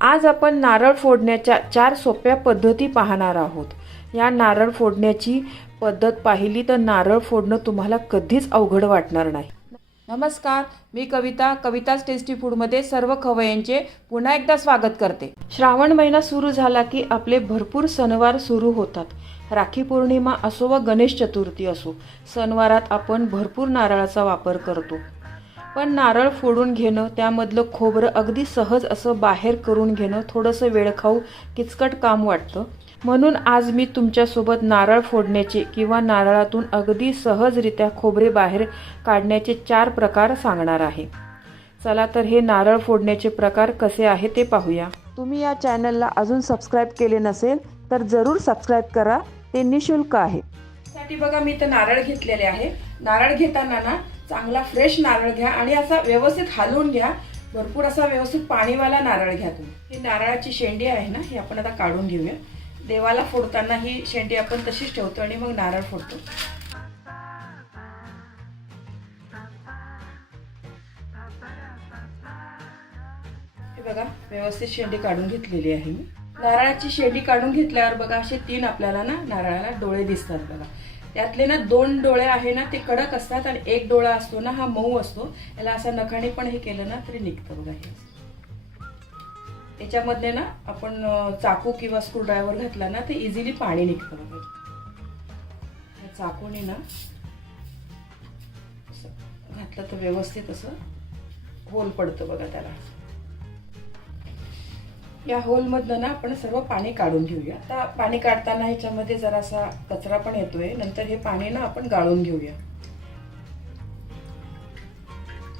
आज आपण नारळ फोडण्याच्या 4 सोप्या पद्धती पाहणार आहोत. या नारळ फोडण्याची पद्धत पाहिली तर नारळ फोडणं तुम्हाला कधीच अवघड वाटणार नाही. नमस्कार, मी कविताच टेस्टी फूडमध्ये सर्व खवय्यांचे पुन्हा एकदा स्वागत करते. श्रावण महिना सुरू झाला की आपले भरपूर सणवार सुरू होतात. राखी पौर्णिमा असो व गणेश चतुर्थी असो, सणवारात आपण भरपूर नारळाचा वापर करतो. पण नारळ फोडून घेणं, त्यामधलं खोबरं अगदी सहज असं बाहेर करून घेणं थोडंसं वेळखाऊ किचकट काम वाटतं. म्हणून आज मी तुमच्यासोबत नारळ फोडण्याचे किंवा नारळातून अगदी सहजरित्या खोबरे बाहेर काढण्याचे 4 प्रकार सांगणार आहे. चला तर हे नारळ फोडण्याचे प्रकार कसे आहे ते पाहूया. तुम्ही या चॅनलला अजून सबस्क्राईब केले नसेल तर जरूर सबस्क्राईब करा, ते निशुल्क आहे. त्यासाठी बघा मी तर नारळ घेतलेले आहे. नारळ घेताना ना चांगला फ्रेश नारळ घ्या आणि असा व्यवस्थित हलवून घ्या. भरपूर असा व्यवस्थित पाणीवाला नारळ घ्या तुम्ही. ही नारळाची शेंडी आहे ना, ही आपण आता काढून घेऊया. देवाला फोडताना ही शेंडी आपण तशीच ठेवतो आणि मग नारळ फोडतो. हे बघा व्यवस्थित शेंडी काढून घेतलेली आहे मी. नारळाची शेंडी काढून घेतल्यावर बघा असे 3 आपल्याला ना नारळाला डोळे दिसतात बघा. त्यातले ना 2 डोळे आहे ना ते कडक असतात आणि 1 डोळा असतो ना हा मऊ असतो. याला असं नखाने पण हे केलं ना तरी निघतं बघा. हे याच्यामधले ना आपण चाकू किंवा स्क्रूड्रायव्हर घातला ना ते इझिली पाणी निघतं बघा. चाकूने ना घातलं तर व्यवस्थित असं होल पडतं बघा त्याला. या होलमधनं ना आपण सर्व पाणी काढून घेऊया. आता पाणी काढताना ह्याच्यामध्ये जरासा कचरा पण येतोय. नंतर हे पाणी ना आपण गाळून घेऊया.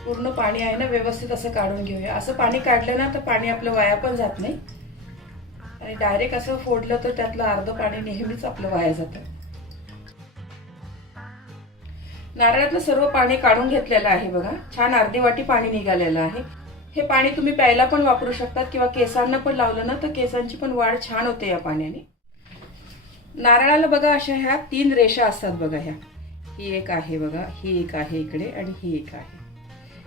पूर्ण पाणी आहे ना व्यवस्थित असं काढून घेऊया. असं पाणी काढलं ना तर पाणी आपलं वाया पण जात नाही आणि डायरेक्ट असं फोडलं तर त्यातलं अर्ध पाणी नेहमीच आपलं वाया जातं. नारळातलं सर्व पाणी काढून घेतलेलं आहे बघा. छान अर्धी वाटी पाणी निघालेलं आहे. हे पाणी तुम्ही प्यायला पण वापरू शकतात किंवा केसांना पण लावलं ना तर केसांची पण वाढ छान होते या पाण्याने. नारळाला बघा अशा ह्या 3 रेषा असतात बघा. ह्या ही एक आहे बघा, ही एक आहे इकडे आणि ही एक आहे.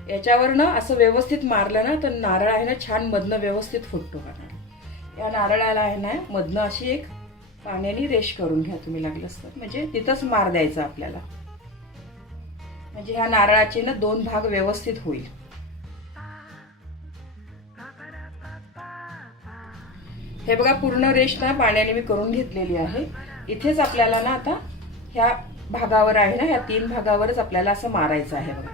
याच्यावर ना असं व्यवस्थित मारलं ना तर नारळ आहे ना छान मधनं व्यवस्थित फुटतो हा नारळ. या नारळाला आहे ना मधनं अशी एक पाण्याने रेष करून घ्या तुम्ही लागलंच तर. म्हणजे तिथंच मार द्यायचा आपल्याला. म्हणजे ह्या नारळाचे ना 2 भाग व्यवस्थित होईल. हे बघा पूर्ण रेष ना पाण्याने मी करून घेतलेली आहे. इथेच आपल्याला ना आता ह्या भागावर आहे ना, ह्या 3 भागावरच आपल्याला असं मारायचं आहे बघा.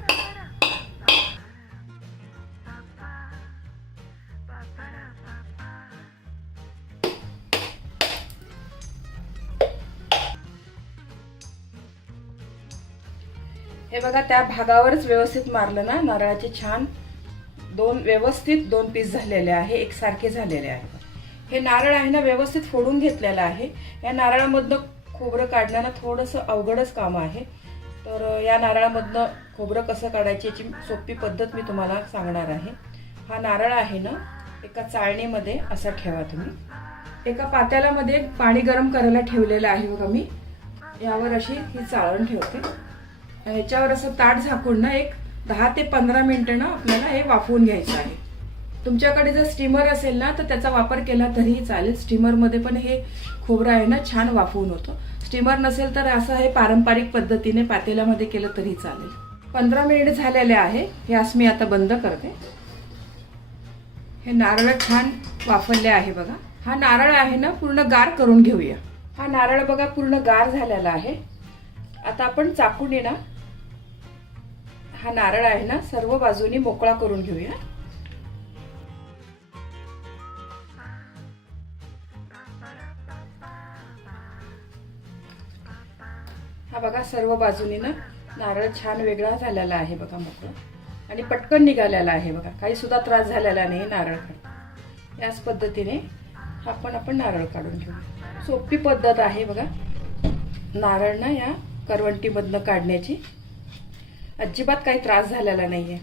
हे बघा त्या भागावरच व्यवस्थित मारलं ना नारळाचे छान व्यवस्थित 2 पीस झालेले आहे, एकसारखे झालेले आहे. हे नारळ आहे ना व्यवस्थित फोडून घेतलेलं आहे. या नारळामधनं खोबरं काढणं ना थोडंसं अवघडच काम आहे. तर या नारळामधनं खोबरं कसं काढायची याची सोपी पद्धत मी तुम्हाला सांगणार आहे. हा नारळ आहे ना एका चाळणीमध्ये असा ठेवा तुम्ही. एका पातेल्यामध्ये पाणी गरम करायला ठेवलेलं आहे बघा मी. यावर अशी ही चाळण ठेवते. ह्याच्यावर असं ताट झाकून ना एक 10 ते 15 मिनिटं ना आपल्याला हे वाफवून घ्यायचं आहे. तुमच्याकडे जर स्टीमर असेल ना तर त्याचा वापर केला तरीही चालेल. स्टीमरमध्ये पण हे खोबरं आहे ना छान वाफवून होतं. स्टीमर नसेल तर असं हे पारंपरिक पद्धतीने पातेल्यामध्ये केलं तरी चालेल. 15 मिनिट झालेले आहे. गॅस मी आता बंद करते. हे नारळ छान वाफरले आहे बघा. हा नारळ आहे ना पूर्ण गार करून घेऊया. हा नारळ बघा पूर्ण गार झालेला आहे. आता आपण चाकूने ना हा नारळ आहे ना सर्व बाजूनी मोकळा करून घेऊया. हा बघा सर्व बाजूनी ना नारळ छान वेगळा झालेला आहे बघा मोकळा आणि पटकन निघालेला आहे बघा. काही सुद्धा त्रास झालेला नाही नारळ काढताना. याच पद्धतीने आपण नारळ काढून घेऊ. सोपी पद्धत आहे बघा नारळ ना या करवंटीमधनं काढण्याची. अजिबात काही त्रास झालेला नाहीये.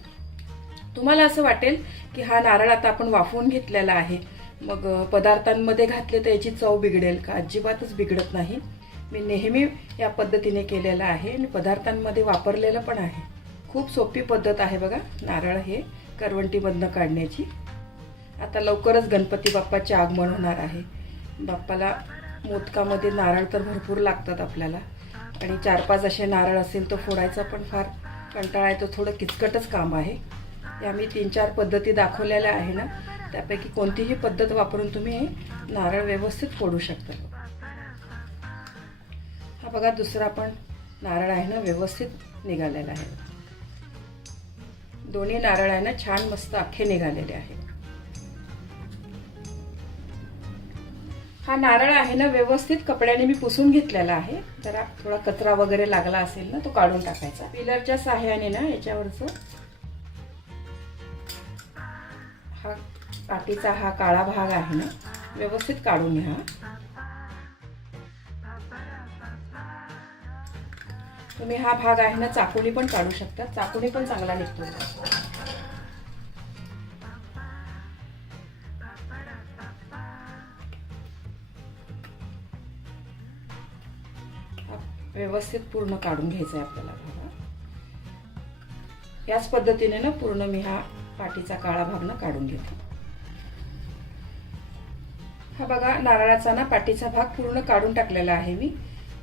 तुम्हाला असं वाटेल की हा नारळ आता आपण वाफवून घेतलेला आहे मग पदार्थांमध्ये घातले तर याची चव बिघडेल का? अजिबातच बिघडत नाही. मी नेहमी या पद्धतीने केलेलं आहे आणि पदार्थांमध्ये वापरलेलं पण आहे. खूप सोपी पद्धत आहे बघा नारळ हे करवंटीमधनं काढण्याची. आता लवकरच गणपती बाप्पाचे आगमन होणार आहे. बाप्पाला मोदकामध्ये नारळ तर भरपूर लागतात आपल्याला, आणि 4-5 असे नारळ असेल तर फोडायचा पण फार कंटाळा येतो, थोडं किचकटच काम आहे. या मी 3-4 पद्धती दाखवलेल्या आहे ना, त्यापैकी कोणतीही पद्धत वापरून तुम्ही हे नारळ व्यवस्थित फोडू शकता. हा बघा दुसरा पण नारळ आहे ना व्यवस्थित निघालेला आहे. दोन्ही नारळ आहे ना छान मस्त अख्खे निघालेले आहेत. हा नारळ आहे ना व्यवस्थित कपड्याने मी पुसून घेतलेला आहे. जरा थोडा कचरा वगैरे लागला असेल ना तो काढून टाकायचा. पिलरच्या सहाय्याने ना याच्यावरचं हा पाठीचा हा काळा भाग आहे ना व्यवस्थित काढून घ्या. तुम्ही हा भाग आहे ना चाकूने पण काढू शकता, चाकूने पण चांगला निघतो. व्यवस्थित पूर्ण काढून घ्यायचा आहे आपल्याला भाग. याच पद्धतीने ना पूर्ण मी हा पाठीचा काळा भाग ना काढून घेते. हा बघा नारळाचा ना पाठीचा भाग पूर्ण काढून टाकलेला आहे मी.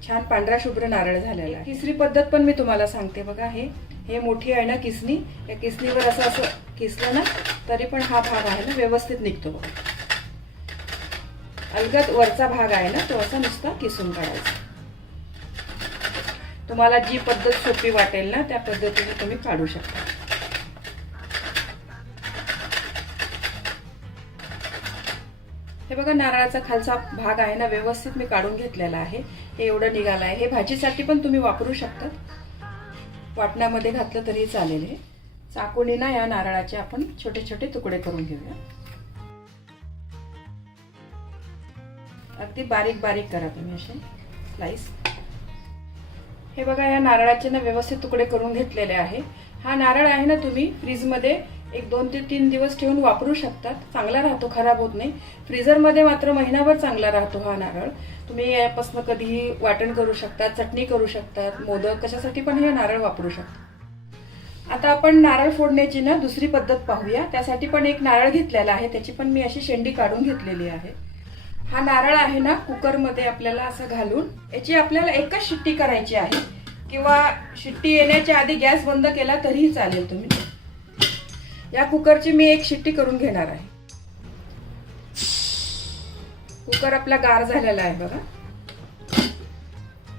छान पांढरा शुभ्र नारळ झालेला आहे. तिसरी पद्धत पण मी तुम्हाला सांगते बघा. हे मोठी आहे ना किसनी, या किसनीवर असं किसलं ना तरी पण हा भाग आहे ना व्यवस्थित निघतो बघा. अलगद वरचा भाग आहे ना तो असा नुसता किसून काढायचा. तुम्हाला जी पद्धत सोपी वाटेल ना त्या पद्धतीने तुम्ही काढू शकता. हे बघा नारळाचा खालचा भाग आहे ना व्यवस्थित मी काढून घेतलेला आहे. हे एवढं निघालं आहे. हे भाजीसाठी पण तुम्ही वापरू शकता, वाटणामध्ये घातलं तरी चालेल. हे चाकूने ना या नारळाचे आपण छोटे छोटे तुकडे करून घेऊया. अगदी बारीक बारीक करा तुम्ही असे स्लाइस. हे बघा या नारळाचे ना व्यवस्थित तुकडे करून घेतलेले आहे. हा नारळ आहे ना तुम्ही फ्रीजमध्ये 1-2 ते 3 दिवस ठेवून वापरू शकतात. चांगला राहतो, खराब होत नाही. फ्रीजरमध्ये मात्र महिनाभर चांगला राहतो हा नारळ. तुम्ही यापासून कधीही वाटण करू शकता, चटणी करू शकतात, मोदक कशासाठी पण हे नारळ वापरू शकता. आता आपण नारळ फोडण्याची ना दुसरी पद्धत पाहूया. त्यासाठी पण एक नारळ घेतलेला आहे, त्याची पण मी अशी शेंडी काढून घेतलेली आहे. हा नारळ आहे ना कुकरमध्ये आपल्याला असं घालून याची आपल्याला एकच शिट्टी करायची आहे, किंवा शिट्टी येण्याच्या आधी गॅस बंद केला तरीही चालेल. तुम्ही या कुकरची मी एक शिट्टी करून घेणार आहे. कुकर आपला गार झालेला आहे बघा.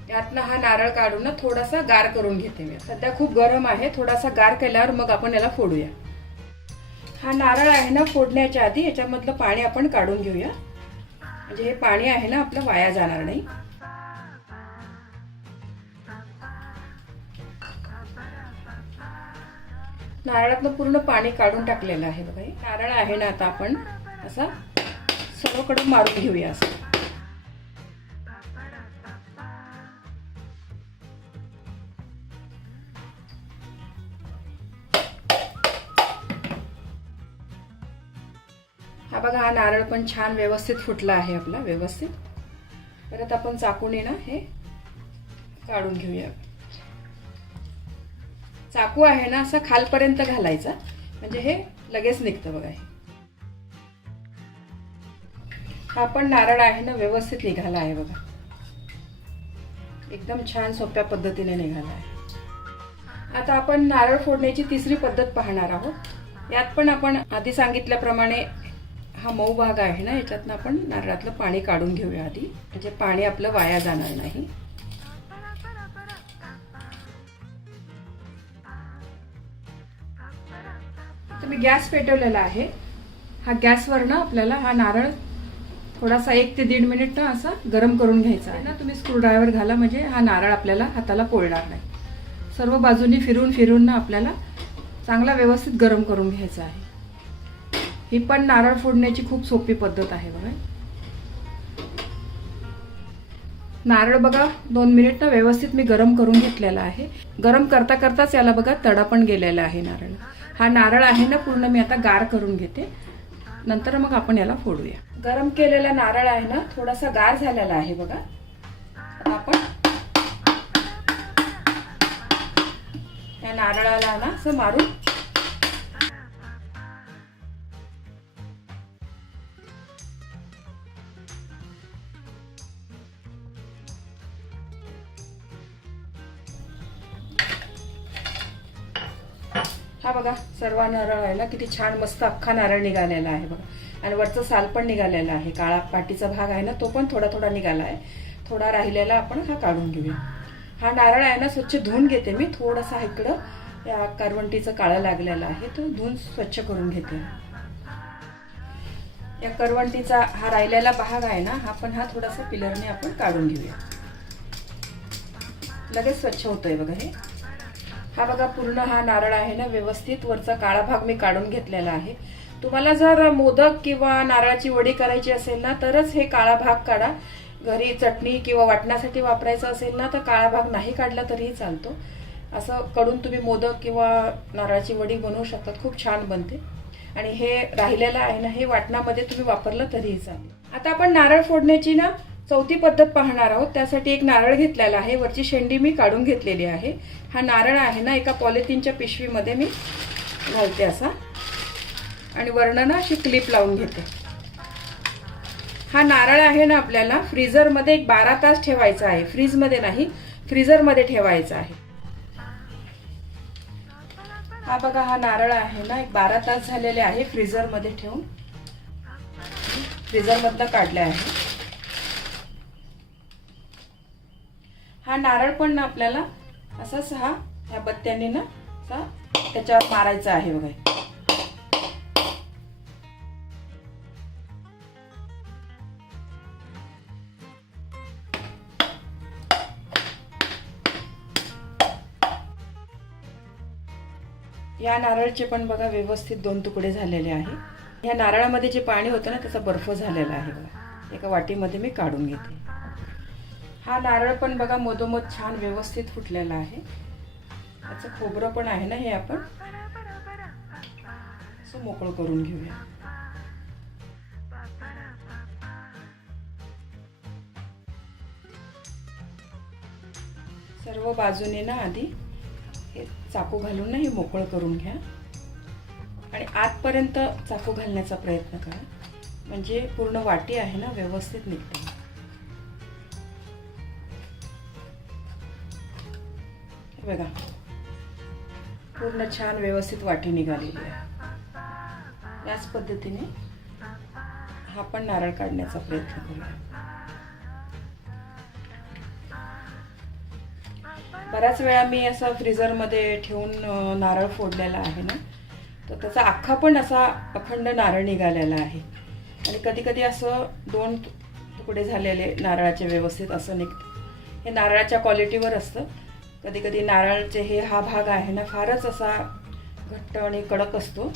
यातनं हा नारळ काढून ना थोडासा गार करून घेते मी. सध्या खूप गरम आहे, थोडासा गार केल्यावर मग आपण याला फोडूया. हा नारळ आहे ना फोडण्याच्या आधी याच्यामधलं पाणी आपण काढून घेऊया, म्हणजे हे पाणी आहे ना आपलं वाया जाणार नाही. नारळातलं पूर्ण पाणी काढून टाकलेलं आहे बघा. नारळ आहे ना आता आपण असा सर्वकडे मारून घेऊया असं. हा बघा हा नारळ पण छान व्यवस्थित फुटला आहे आपला व्यवस्थित. परत आपण चाकूने ना हे काढून घेऊया. चाकू आहे ना असा खालपर्यंत घालायचा, म्हणजे हे लगेच निघतं बघा. हा पण नारळ आहे ना व्यवस्थित निघाला आहे बघा. एकदम छान सोप्या पद्धतीने निघाला आहे. आता आपण नारळ फोडण्याची तिसरी पद्धत पाहणार आहोत. यात पण आपण आधी सांगितल्याप्रमाणे हा मऊ भाग आहे ना याच्यातनं आपण नारळातलं पाणी काढून घेऊया आधी, म्हणजे पाणी आपलं वाया जाणार नाही. मी गॅस पेटवलेला आहे. हा गॅसवर ना आपल्याला हा नारळ थोडासा 1 ते 1.5 मिनिट ना असा गरम करून घ्यायचा आहे ना. तुम्ही स्क्रूड्रायव्हर घाला, म्हणजे हा नारळ आपल्याला हाताला पोळणार नाही. सर्व बाजूनी फिरून फिरून ना आपल्याला चांगला व्यवस्थित गरम करून घ्यायचा आहे. ही पण नारळ फोडण्याची खूप सोपी पद्धत आहे बघा. नारळ बघा 2 मिनिट ना व्यवस्थित मी गरम करून घेतलेला आहे. गरम करता करताच याला बघा तडा पण गेलेला आहे नारळ. हा नारळ आहे ना पूर्ण मी आता गार करून घेते, नंतर मग आपण याला फोडूया. गरम केलेला नारळ आहे ना थोडासा गार झालेला आहे बघा. आपण या नारळाला ना असं मारून हा बघा सर्व नारळ आहे ना, किती छान मस्त अख्खा नारळ निघालेला आहे बघा. आणि वरचं साल पण निघालेला आहे, काळा पाटीचा भाग आहे ना तो पण थोडा थोडा निघाला आहे. थोडा राहिलेला आपण हा काढून घेऊया. हा नारळ आहे ना स्वच्छ धुवून घेते मी. थोडासा इकडं या करवंटीचं काळं लागलेलं आहे, तो धुवून स्वच्छ करून घेते. या करवंटीचा हा राहिलेला भाग आहे ना, हा थोडासा पिलरने आपण काढून घेऊया. लगेच स्वच्छ होतोय बघा हे. हा बघा पूर्ण हा नारळ आहे ना व्यवस्थित वरचा काळा भाग मी काढून घेतलेला आहे. तुम्हाला जर मोदक किंवा नारळाची वडी करायची असेल ना तरच हे काळा भाग काढा. घरी चटणी किंवा वाटण्यासाठी वापरायचं असेल ना तर काळा भाग नाही काढला तरीही चालतो. असं करून तुम्ही मोदक किंवा नारळाची वडी बनवू शकतात, खूप छान बनते. आणि हे राहिलेलं आहे ना, हे वाटणामध्ये तुम्ही वापरलं तरीही चालेल. आता आपण नारळ फोडण्याची ना चौथी पद्धत पाहणार आहोत. त्यासाठी एक नारळ घेतलेला आहे, वरची शेंडी मी काढून घेतलेली आहे. हा नारळ आहे ना एका पॉलिथिनच्या पिशवीमध्ये मी घालते असा, आणि वरनं ना अशी क्लिप लावून घेते. हा नारळ आहे ना आपल्याला फ्रीझरमध्ये एक 12 तास ठेवायचा आहे. फ्रीजमध्ये नाही, फ्रीझरमध्ये ठेवायचा आहे. हा बघा हा नारळ आहे ना एक 12 तास झालेले आहे फ्रीझरमध्ये ठेवून, फ्रीझरमधनं काढले आहे. हा नारळ पण ना आपल्याला असाच ह्या बत्त्याने ना असा त्याच्यावर मारायचा आहे बघा. या नारळाचे पण बघा व्यवस्थित 2 तुकडे झालेले आहे. या नारळामध्ये जे पाणी होतं ना त्याचा बर्फ झालेला आहे बघा. एका वाटीमध्ये मी काढून घेते. हा नारळ पण बघा मधोमध छान व्यवस्थित फुटलेला आहे. त्याचं खोबरं पण आहे ना, हे आपण असं मोकळं करून घेऊया. सर्व बाजूने ना आधी हे चाकू घालून ना हे मोकळं करून घ्या. आणि आतपर्यंत चाकू घालण्याचा प्रयत्न करा, म्हणजे पूर्ण वाटी आहे ना व्यवस्थित निघते. बघा पूर्ण छान व्यवस्थित वाटी निघालेली आहे. याच पद्धतीने हा पण नारळ काढण्याचा प्रयत्न करूया. बऱ्याच वेळा मी असं फ्रीझरमध्ये ठेवून नारळ फोडलेला आहे ना, तर त्याचा अख्खा पण असा अखंड नारळ निघालेला आहे. आणि कधी कधी असं 2 तुकडे झालेले नारळाचे व्यवस्थित असं निघतं. हे नारळाच्या क्वालिटीवर असतं. कधी कधी नारळाचे हा भाग आहे ना फारच असा घट्ट आणि कडक असतो,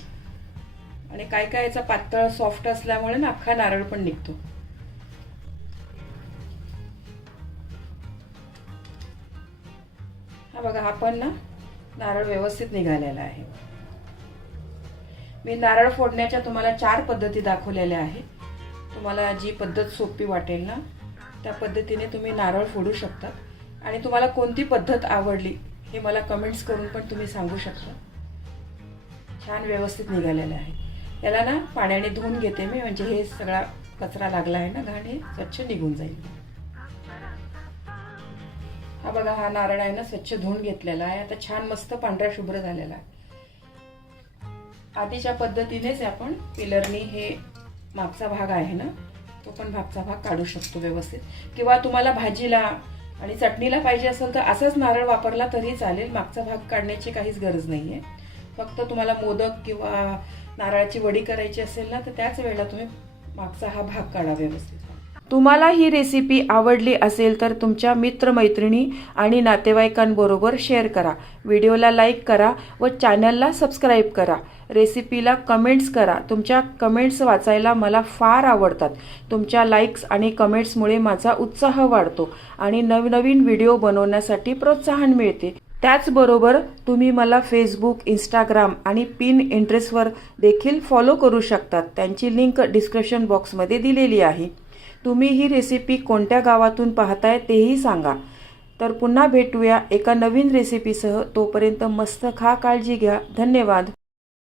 आणि काय काय याचा पातळ सॉफ्ट असल्यामुळे ना अख्खा नारळ पण निघतो. हा बघा हा पण ना नारळ व्यवस्थित निघालेला आहे. मी नारळ फोडण्याच्या तुम्हाला 4 पद्धती दाखवलेल्या आहेत. तुम्हाला जी पद्धत सोपी वाटेल ना त्या पद्धतीने तुम्ही नारळ फोडू शकता. आणि तुम्हाला कोणती पद्धत आवडली हे मला कमेंट्स करून पण तुम्ही सांगू शकता. छान व्यवस्थित निघालेलं आहे. याला ना पाण्याने धुवून घेते मी, म्हणजे हे सगळा कचरा लागला आहे ना घाण, हे स्वच्छ निघून जाईल. हा बघा हा नारळ आहे ना स्वच्छ धुवून घेतलेला आहे. आता छान मस्त पांढरा शुभ्र झालेला आहे. आधीच्या पद्धतीनेच आपण पिलरनी हे मागचा भाग आहे ना तो पण मागचा भाग काढू शकतो व्यवस्थित. किंवा तुम्हाला भाजीला आणि चटणीला पाहिजे असेल तर असाच नारळ वापरला तरी चालेल. मागचा भाग काढण्याची काहीच गरज नाहीये. फक्त तुम्हाला मोदक किंवा नारळाची वडी करायची असेल ना तर त्याच वेळेला तुम्ही मागचा हा भाग काढा व्यवस्थित. तुम्हाला ही रेसिपी आवडली असेल तर तुमच्या मित्रमैत्रिणी आणि नातेवाईकांबरोबर शेअर करा. व्हिडिओला लाईक करा व चॅनलला सबस्क्राईब करा. रेसिपीला कमेंट्स करा. तुमच्या कमेंट्स वाचायला मला फार आवडतात. तुमच्या लाईक्स आणि कमेंट्समुळे माझा उत्साह वाढतो आणि नवनवीन व्हिडिओ बनवण्यासाठी प्रोत्साहन मिळते. त्याचबरोबर तुम्ही मला फेसबुक, इंस्टाग्राम आणि पिनइंटरेस्टवर देखील फॉलो करू शकतात. त्यांची लिंक डिस्क्रिप्शन बॉक्समध्ये दिलेली आहे. तुम्ही ही रेसिपी कोणत्या गावातून पाहताय तेही सांगा. तर पुन्हा भेटूया एका नवीन रेसिपीसह. तोपर्यंत मस्त खा, काळजी घ्या. धन्यवाद.